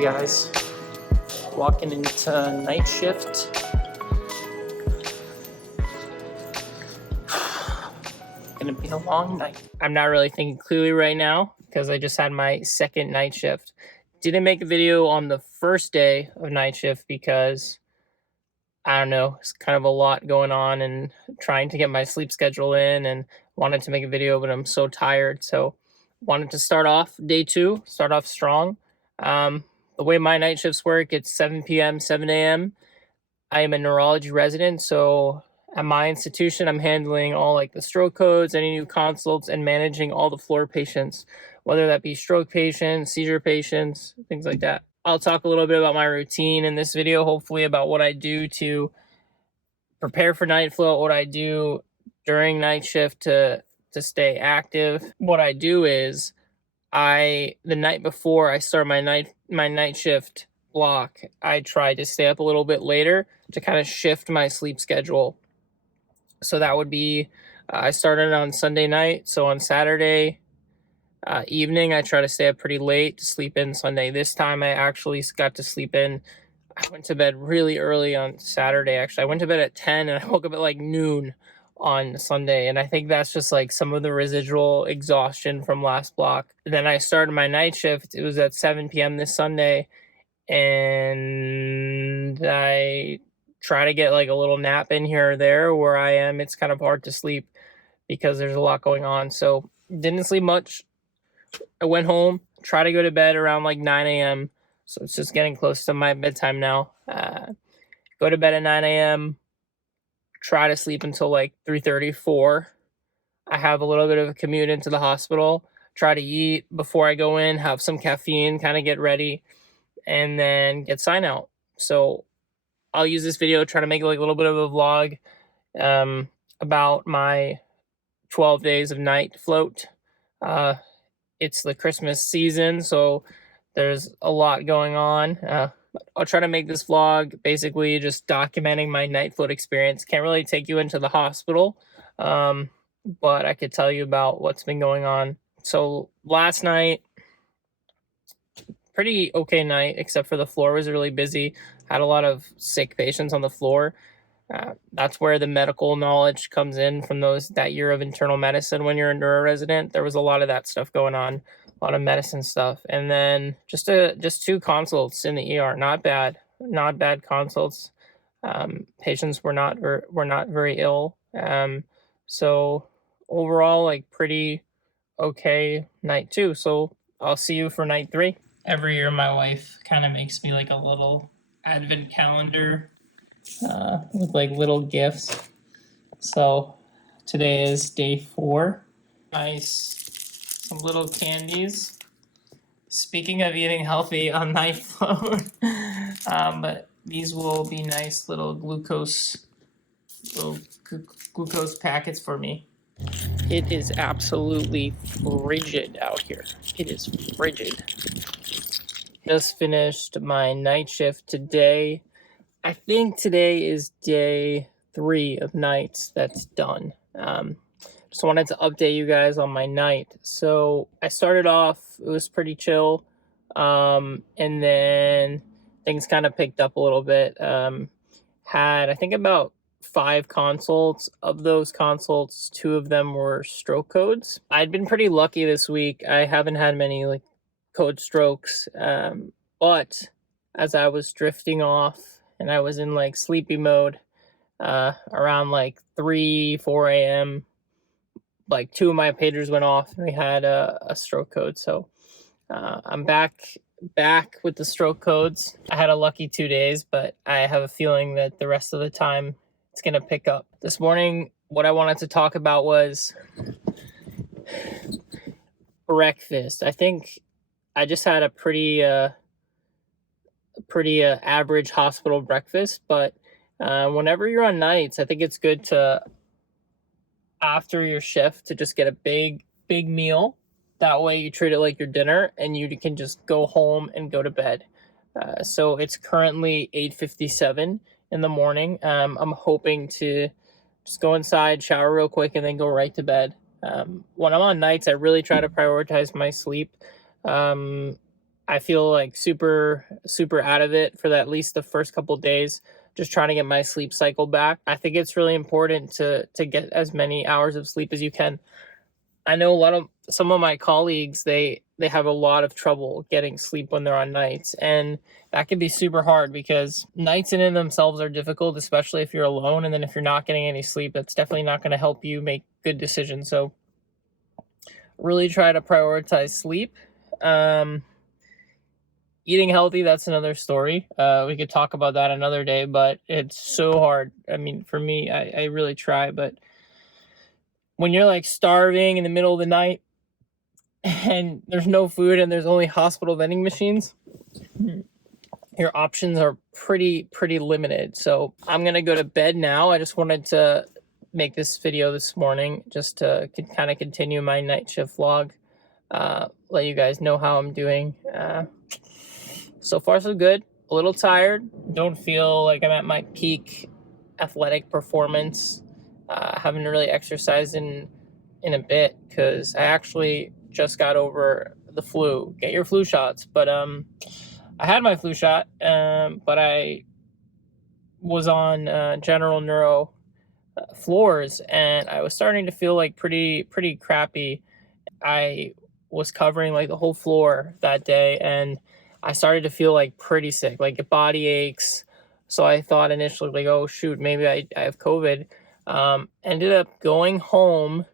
Hey guys, walking into night shift. Gonna be a long night. I'm not really thinking clearly right now because I just had my second night shift. Didn't make a video on the first day of night shift because I don't know, it's kind of a lot going on and trying to get my sleep schedule in, and wanted to make a video, but I'm so tired. So wanted to start off day two, start off strong. The way my night shifts work, it's 7 p.m., 7 a.m. I am a neurology resident, so at my institution, I'm handling all like the stroke codes, any new consults, and managing all the floor patients, whether that be stroke patients, seizure patients, things like that. I'll talk a little bit about my routine in this video, hopefully about what I do to prepare for night float, what I do during night shift to stay active. What I do is the night before I start my night shift block, I try to stay up a little bit later to kind of shift my sleep schedule. So that would be I started on Sunday night, so on Saturday evening I try to stay up pretty late to sleep in Sunday. This time I actually got to sleep in. I went to bed really early on Saturday. Actually, I went to bed at 10 and I woke up at like noon on Sunday, and I think that's just like some of the residual exhaustion from last block. Then I started my night shift. It was at 7 p.m. this Sunday, and I try to get like a little nap in here or there. Where I am, it's kind of hard to sleep because there's a lot going on. So didn't sleep much. I went home, try to go to bed around like 9 a.m. So it's just getting close to my bedtime now. Go to bed at 9 a.m. Try to sleep until like 3:30, 4. I have a little bit of a commute into the hospital. Try to eat before I go in, have some caffeine, kind of get ready, and then get sign out. So I'll use this video, try to make like a little bit of a vlog about my 12 days of night float. It's the Christmas season, so there's a lot going on. I'll try to make this vlog basically just documenting my night float experience. Can't really take you into the hospital, but I could tell you about what's been going on. So last night, pretty okay night, except for the floor was really busy. Had a lot of sick patients on the floor. That's where the medical knowledge comes in from that year of internal medicine. When you're a neuro resident, there was a lot of that stuff going on, a lot of medicine stuff, and then just 2 consults in the ER. Not bad consults. Patients were not very ill. So overall, like pretty okay night 2. So I'll see you for night 3. Every year, my wife kind of makes me like a little advent calendar with like little gifts. So today is day 4. Nice, some little candies. Speaking of eating healthy on night float, but these will be nice little glucose packets for me. It is absolutely frigid out here. It is frigid. Just finished my night shift today. I think today is day 3 of nights that's done. Just wanted to update you guys on my night. So I started off, it was pretty chill, and then things kind of picked up a little bit. Had, I think, about 5 consults. Of those consults, 2 of them were stroke codes. I'd been pretty lucky this week. I haven't had many like code strokes, but as I was drifting off and I was in like sleepy mode, around like 3, 4 a.m., like 2 of my pagers went off and we had a stroke code. So I'm back with the stroke codes. I had a lucky 2 days, but I have a feeling that the rest of the time it's going to pick up. This morning, what I wanted to talk about was breakfast. I think I just had a pretty average hospital breakfast, but whenever you're on nights, I think it's good to, after your shift, to just get a big meal. That way you treat it like your dinner and you can just go home and go to bed. So it's currently 8:57 in the morning. I'm hoping to just go inside, shower real quick, and then go right to bed. When I'm on nights, I really try to prioritize my sleep. I feel like super out of it for at least the first couple days, just trying to get my sleep cycle back. I think it's really important to get as many hours of sleep as you can. I know some of my colleagues, they have a lot of trouble getting sleep when they're on nights, and that can be super hard because nights in and themselves are difficult, especially if you're alone. And then if you're not getting any sleep, that's definitely not going to help you make good decisions. So really try to prioritize sleep. Eating healthy, that's another story. We could talk about that another day, but it's so hard. I mean, for me, I really try, but when you're like starving in the middle of the night and there's no food and there's only hospital vending machines, your options are pretty limited. So I'm gonna go to bed now. I just wanted to make this video this morning just to kind of continue my night shift vlog, let you guys know how I'm doing. So far so good. A little tired. Don't feel like I'm at my peak athletic performance. Haven't really exercised in a bit because I actually just got over the flu. Get your flu shots. But I had my flu shot, but I was on general neuro floors, and I was starting to feel like pretty crappy. I was covering like the whole floor that day, and I started to feel like pretty sick, like body aches. So I thought initially like, oh shoot, maybe I have COVID. Ended up going home.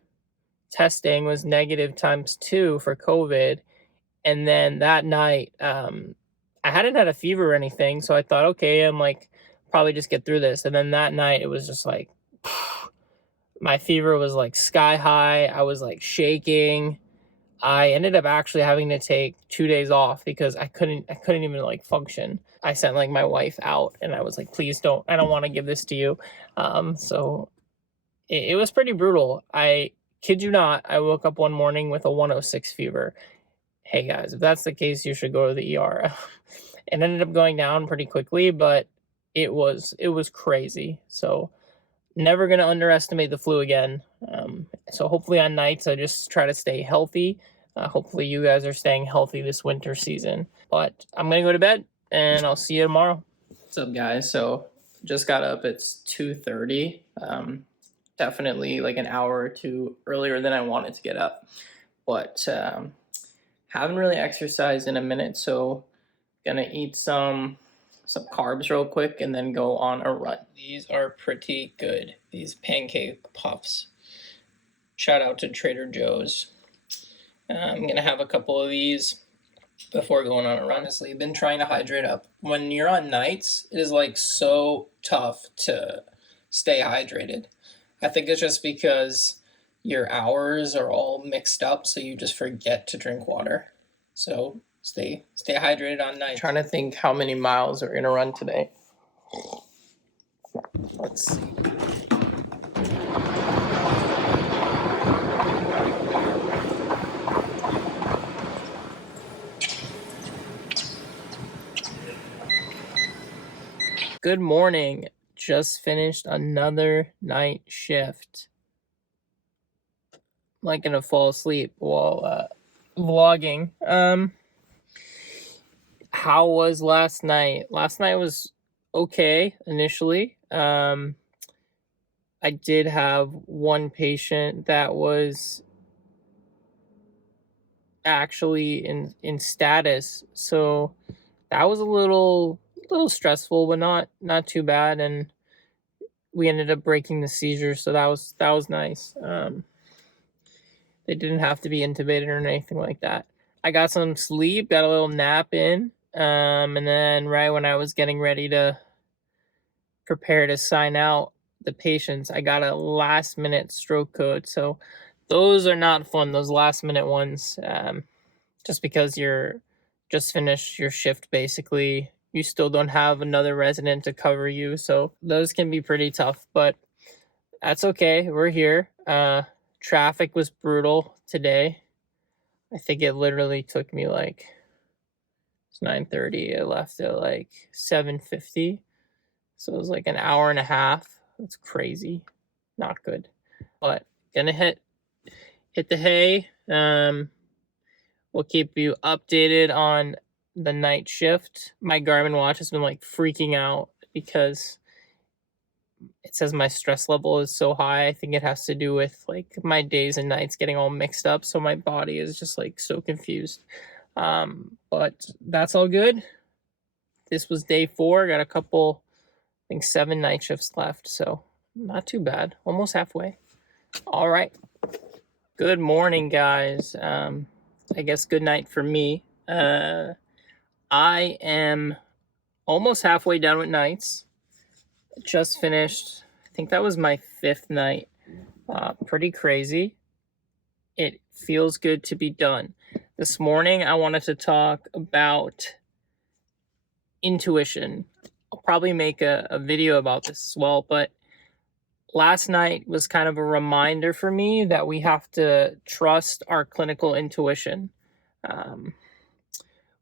Testing was negative ×2 for COVID. And then that night, I hadn't had a fever or anything. So I thought, okay, I'm like, probably just get through this. And then that night it was just like, my fever was like sky high. I was like shaking. I ended up actually having to take 2 days off because I couldn't even like function. I sent like my wife out and I was like, please don't, I don't want to give this to you. So it was pretty brutal. I kid you not, I woke up one morning with a 106 fever. Hey guys, if that's the case, you should go to the ER. It ended up going down pretty quickly, but it was crazy. So never going to underestimate the flu again. So hopefully on nights, I just try to stay healthy. Hopefully you guys are staying healthy this winter season. But I'm going to go to bed, and I'll see you tomorrow. What's up, guys? So just got up. It's 2:30. Definitely like an hour or two earlier than I wanted to get up. But haven't really exercised in a minute, so gonna eat some carbs real quick and then go on a run. These are pretty good, these pancake puffs. Shout out to Trader Joe's. I'm gonna have a couple of these before going on a run. Honestly, I've been trying to hydrate up. When you're on nights, it is like so tough to stay hydrated. I think it's just because your hours are all mixed up, so you just forget to drink water. So stay hydrated on night. I'm trying to think how many miles are in a run today. Let's see. Good morning. Just finished another night shift. I'm like gonna fall asleep while vlogging. How was last night? Last night was okay initially. I did have one patient that was actually in status, so that was a little stressful, but not too bad. And we ended up breaking the seizure, so that was nice. They didn't have to be intubated or anything like that. I got some sleep, got a little nap in, and then right when I was getting ready to prepare to sign out the patients, I got a last minute stroke code. So those are not fun, those last minute ones. Just because you're just finished your shift, basically, you still don't have another resident to cover you. So those can be pretty tough, but that's okay. We're here. Traffic was brutal today. I think it literally took me like, it's 9:30. I left at like 7:50. So it was like an hour and a half. That's crazy. Not good. But gonna hit the hay. We'll keep you updated on the night shift, my Garmin watch has been like freaking out because it says my stress level is so high. I think it has to do with like my days and nights getting all mixed up, so my body is just like so confused. But that's all good. This was day 4. Got a couple, I think 7 night shifts left, so not too bad. Almost halfway. All right. Good morning, guys. I guess good night for me. I am almost halfway done with nights. Just finished. I think that was my 5th night. Pretty crazy. It feels good to be done. This morning, I wanted to talk about intuition. I'll probably make a video about this as well, but last night was kind of a reminder for me that we have to trust our clinical intuition.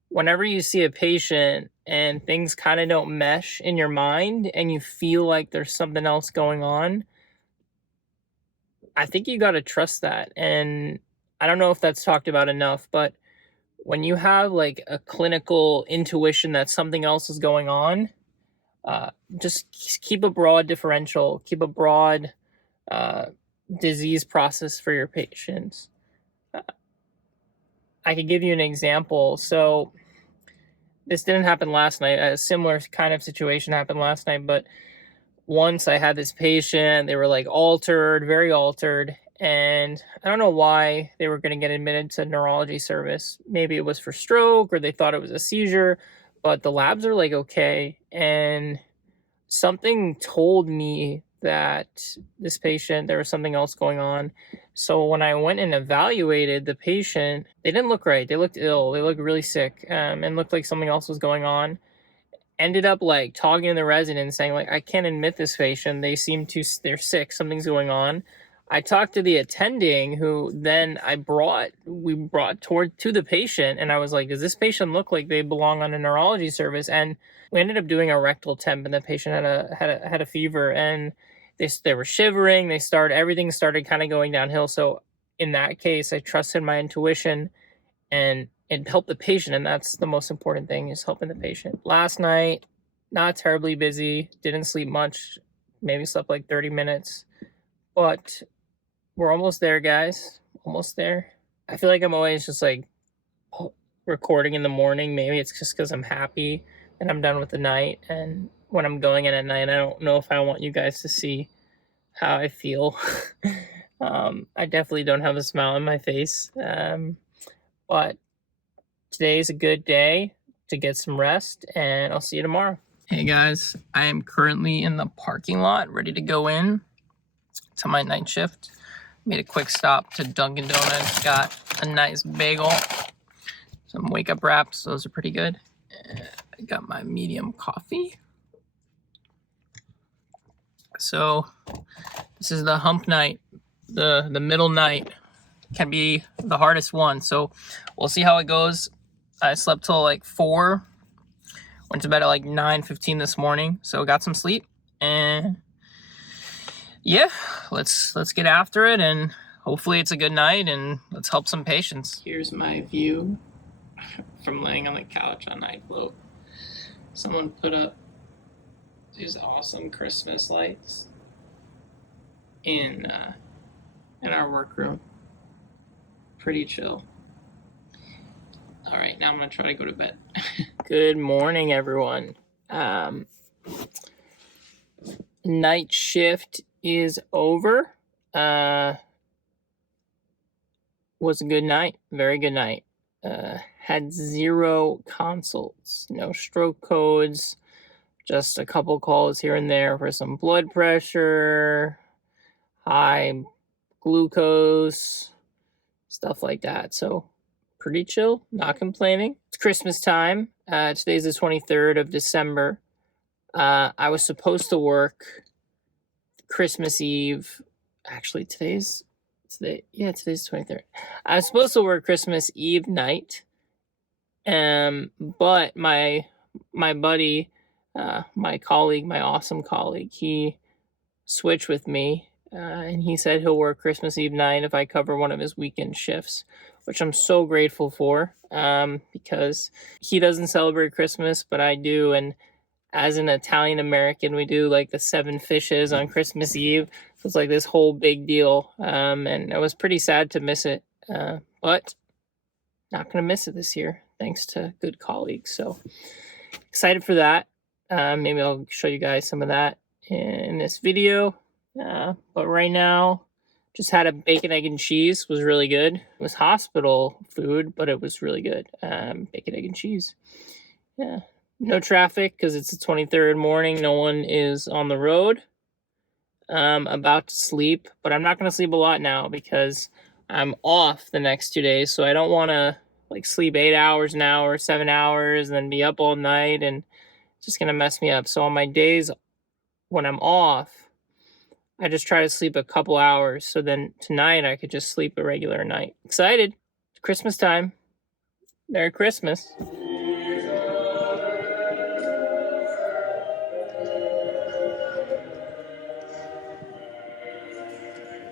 Whenever you see a patient and things kind of don't mesh in your mind and you feel like there's something else going on, I think you got to trust that. And I don't know if that's talked about enough, but when you have like a clinical intuition that something else is going on, just keep a broad differential, keep a broad disease process for your patients. I could give you an example. So this didn't happen last night. A similar kind of situation happened last night, but once I had this patient, they were like altered, very altered, and I don't know why they were going to get admitted to neurology service. Maybe it was for stroke or they thought it was a seizure, but the labs are like okay, and something told me that this patient, there was something else going on. So when I went and evaluated the patient, they didn't look right. They looked ill. They looked really sick, and looked like something else was going on. Ended up like talking to the resident saying like, I can't admit this patient. They're sick. Something's going on. I talked to the attending who then we brought to the patient, and I was like, does this patient look like they belong on a neurology service? And we ended up doing a rectal temp, and the patient had a fever, and they were shivering. Everything started kind of going downhill. So in that case, I trusted my intuition, and it helped the patient, and that's the most important thing, is helping the patient. Last night, not terribly busy, didn't sleep much, maybe slept like 30 minutes, but we're almost there, guys. Almost there. I feel like I'm always just like recording in the morning. Maybe it's just because I'm happy and I'm done with the night, and when I'm going in at night, I don't know if I want you guys to see how I feel. I definitely don't have a smile on my face, but today's a good day to get some rest, and I'll see you tomorrow. Hey guys, I am currently in the parking lot ready to go in to my night shift. Made a quick stop to Dunkin' Donuts, got a nice bagel, some wake up wraps, those are pretty good. I got my medium coffee. So this is the hump night, the middle night can be the hardest one. So we'll see how it goes. I slept till like 4, went to bed at like 9:15 this morning, so got some sleep, and yeah, let's get after it, and hopefully it's a good night, and let's help some patients. Here's my view from laying on the couch on night float. Someone put up these awesome Christmas lights in our workroom. Pretty chill. All right, now I'm gonna try to go to bed. Good morning, everyone. Night shift is over. Was a good night, very good night. Had 0 consults, no stroke codes, just a couple calls here and there for some blood pressure, high glucose, stuff like that. So pretty chill, not complaining. It's Christmas time. Today's the 23rd of December. I was supposed to work Christmas Eve. Actually, today's the 23rd. I was supposed to work Christmas Eve night. But my buddy, my colleague, my awesome colleague, he switched with me, and he said he'll work Christmas Eve night if I cover one of his weekend shifts, which I'm so grateful for, because he doesn't celebrate Christmas, but I do. And as an Italian American, we do like the 7 fishes on Christmas Eve. So it's like this whole big deal. And I was pretty sad to miss it, but not going to miss it this year, thanks to good colleagues. So excited for that. Maybe I'll show you guys some of that in this video. But right now, just had a bacon, egg, and cheese. Was really good. It was hospital food, but it was really good. Bacon, egg, and cheese. Yeah. No traffic because it's the 23rd morning. No one is on the road. About to sleep, but I'm not going to sleep a lot now because I'm off the next 2 days. So I don't want to like sleep 8 hours now or 7 hours and then be up all night, and it's just going to mess me up. So on my days when I'm off, I just try to sleep a couple hours. So then tonight I could just sleep a regular night. Excited. It's Christmas time. Merry Christmas.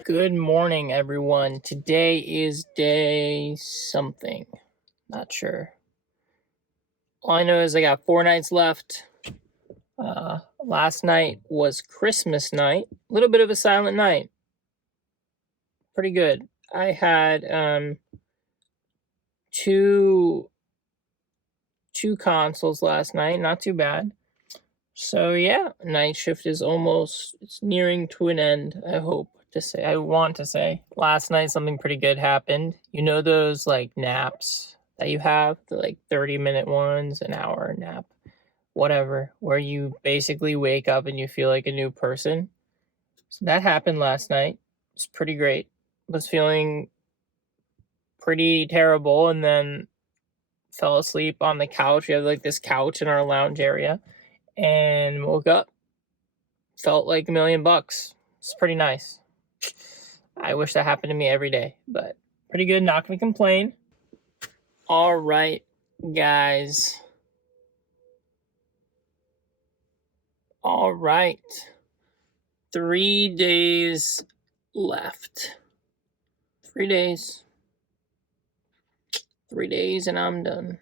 Good morning, everyone. Today is day something. Not sure. All I know is I got 4 nights left. Last night was Christmas night. A little bit of a silent night. Pretty good. I had two consoles last night. Not too bad. So yeah, night shift is it's nearing to an end, I want to say. Last night something pretty good happened. You know those like naps that you have, the like 30-minute ones, an hour nap, whatever, where you basically wake up and you feel like a new person. So that happened last night. It's pretty great. Was feeling pretty terrible and then fell asleep on the couch. We have like this couch in our lounge area, and woke up, felt like $1,000,000. It's pretty nice. I wish that happened to me every day, but pretty good. Not gonna complain. All right, guys. All right. 3 days left. 3 days. 3 days and I'm done.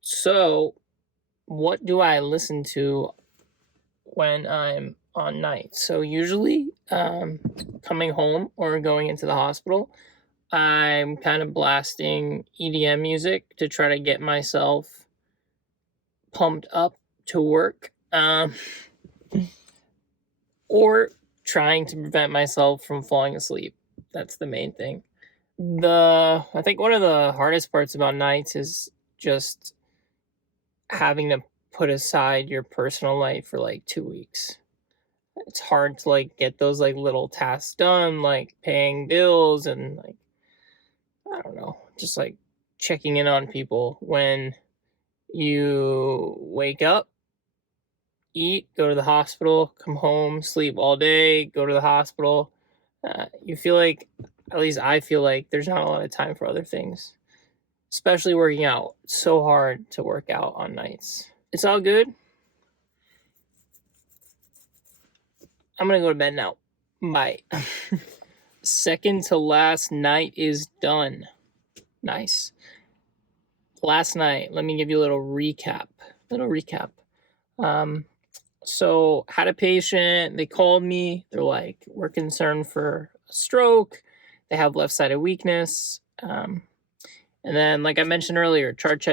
So, what do I listen to when I'm on night? So usually, coming home or going into the hospital, I'm kind of blasting EDM music to try to get myself pumped up to work, or trying to prevent myself from falling asleep. That's the main thing. I think one of the hardest parts about nights is just having to put aside your personal life for like 2 weeks. It's hard to like get those like little tasks done, like paying bills and like, I don't know, just like checking in on people when you wake up, eat, go to the hospital, come home, sleep all day, go to the hospital. You feel like, at least I feel like, there's not a lot of time for other things, especially working out. It's so hard to work out on nights. It's all good. I'm gonna go to bed now. Bye. Second to last night is done. Nice. Last night, let me give you a little recap. So had a patient, they called me, they're like, we're concerned for a stroke, they have left-sided weakness, and then like I mentioned earlier, chart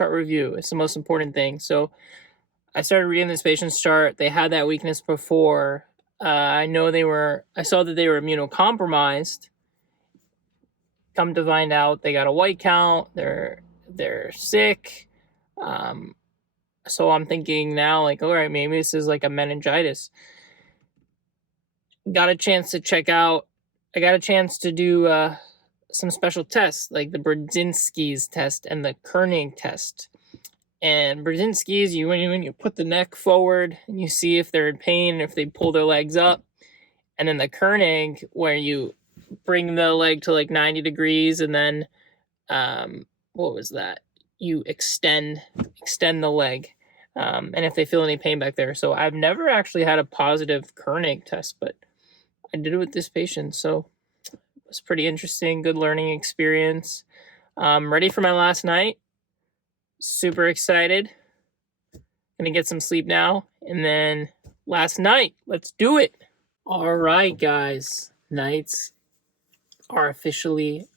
review. It's the most important thing. So I started reading this patient's chart. They had that weakness before. I saw that they were immunocompromised. Come to find out, they got a white count, they're sick. So I'm thinking now, like, all right, maybe this is like a meningitis. Got a chance to check out. I got a chance to do some special tests, like the Brzezinski's test and the Kernig test. And Brzezinski's, when you put the neck forward and you see if they're in pain, if they pull their legs up. And then the Kernig, where you bring the leg to like 90 degrees and then, what was that? You extend the leg, and if they feel any pain back there. So I've never actually had a positive Kernig test, but I did it with this patient. So it was pretty interesting, good learning experience. Ready for my last night. Super excited. Gonna get some sleep now. And then last night, let's do it. All right, guys. Nights are officially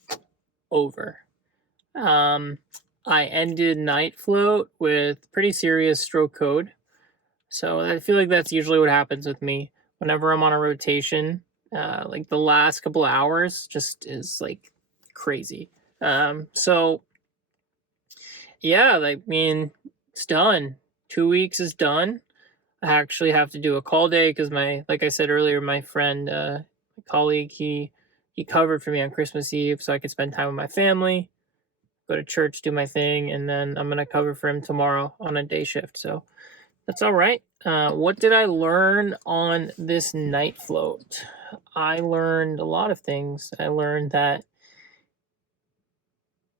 over. I ended night float with pretty serious stroke code. So I feel like that's usually what happens with me whenever I'm on a rotation. Like the last couple of hours just is like crazy. So yeah, I mean, it's done. 2 weeks is done. I actually have to do a call day because like I said earlier, my friend, my colleague, he covered for me on Christmas Eve so I could spend time with my family, go to church, do my thing, and then I'm gonna cover for him tomorrow on a day shift. So that's all right. What did I learn on this night float? I learned a lot of things. I learned that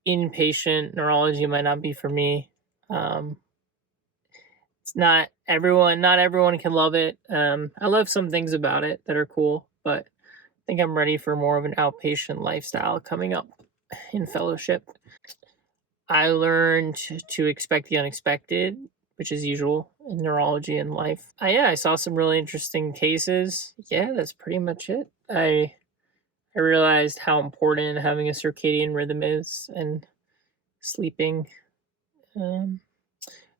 inpatient neurology might not be for me. It's not everyone can love it. I love some things about it that are cool, but I think I'm ready for more of an outpatient lifestyle coming up in fellowship. I learned to expect the unexpected, which is usual in neurology and life. I saw some really interesting cases. Yeah, that's pretty much it. I realized how important having a circadian rhythm is and sleeping.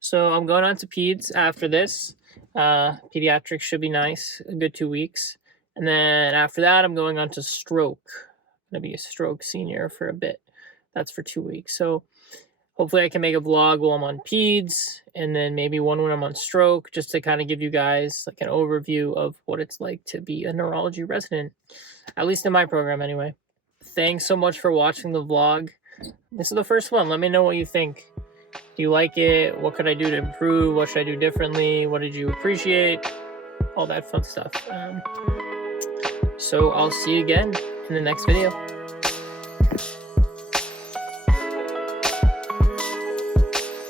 So I'm going on to peds after this. Pediatrics should be nice, a good 2 weeks. And then after that, I'm going on to stroke. I'm going to be a stroke senior for a bit. That's for 2 weeks. So hopefully I can make a vlog while I'm on peds and then maybe one when I'm on stroke, just to kind of give you guys like an overview of what it's like to be a neurology resident, at least in my program anyway. Thanks so much for watching the vlog. This is the first one. Let me know what you think. Do you like it? What could I do to improve? What should I do differently? What did you appreciate? All that fun stuff. So I'll see you again in the next video.